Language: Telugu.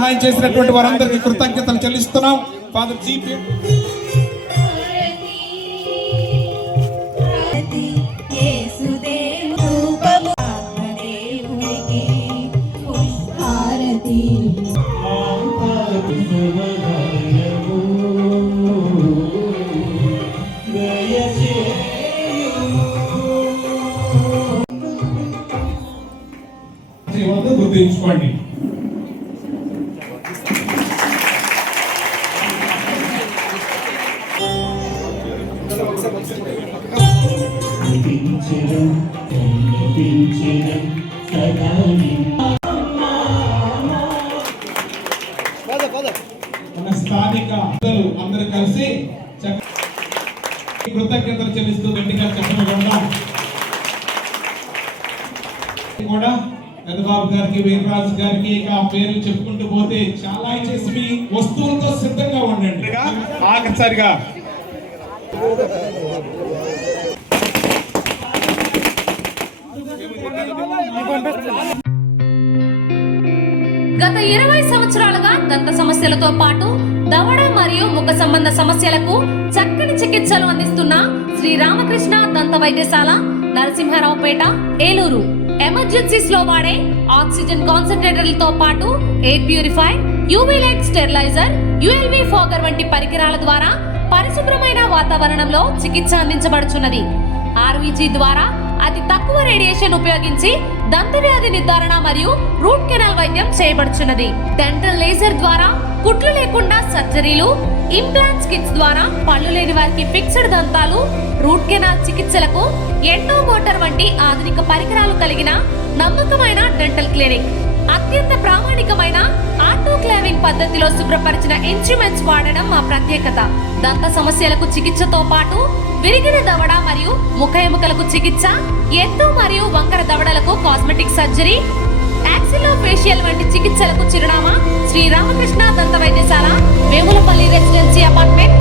సహాయం చేసినటువంటి వారందరికీ కృతజ్ఞతలు చెల్లిస్తున్నాం. ఫాదర్ జీపీ గుర్తుంచుకోండి. మన స్థానిక అందరూ కలిసి కృతజ్ఞతలు చెల్లిస్తూ గట్టిగా చెప్పడం కూడా పెద్దబాబు గారికి, వీరరాజు గారికి ఆ పేర్లు చెప్పుకుంటూ పోతే చాలా చేసి మీ వస్తువులతో సిద్ధంగా ఉండండి. ఆఖరిసారిగా గత 20 సంవత్సరాలుగా దంత సమస్యలతో పాటు దవడ మరియు ముఖ సంబంధ సమస్యలకు చక్కని చికిత్సలు అందిస్తున్న శ్రీ రామకృష్ణ దంత వైద్యశాల, నరసింహారావుపేట, ఏలూరు. ఎమర్జెన్సీస్ లో వాడే ఆక్సిజన్ కాన్సంట్రేటర్లతో పాటు air purify, UV light steriliser, ULV fogger వంటి పరికరాల ద్వారా పరిశుభ్రమైన వాతావరణంలో చికిత్స అందించబడుచున్నది. ఆర్వీజీ ద్వారా అతి తక్కువ రేడియేషన్ ఉపయోగించి దంత వ్యాధి నిర్ధారణ మరియు రూట్ కెనాల్ వైద్యం చేయబడుచున్నది. డెంటల్ లేజర్ ద్వారా కుట్లు లేకుండా సర్జరీలు, ఇంప్లాంట్స్ కిట్స్ ద్వారా పళ్ళు లేని వారికి ఫిక్స్డ్ దంతాలు, రూట్ కెనాల్ చికిత్సలకు ఎండో మోటార్ వంటి ఆధునిక పరికరాలు కలిగిన నమ్మకమైన డెంటల్ క్లినిక్. అత్యంత ప్రామాణికమైన ఆటోక్లావింగ్ పద్ధతిలో శుభ్రపరిచిన ఇన్స్ట్రుమెంట్స్ వాడడం మా ప్రత్యేకత. దంత సమస్యలకు చికిత్సతో పాటు విరిగిన దవడ మరియు ముఖ ఎముకలకు చికిత్స, ఎత్తు మరియు వంకర దవడలకు కాస్మెటిక్ సర్జరీ, యాక్సిలోఫేషియల్ వంటి చికిత్సలకు చిరునామా శ్రీ రామకృష్ణ దంత వైద్యశాల, వేములపల్లి రెసిడెన్సీ అపార్ట్మెంట్,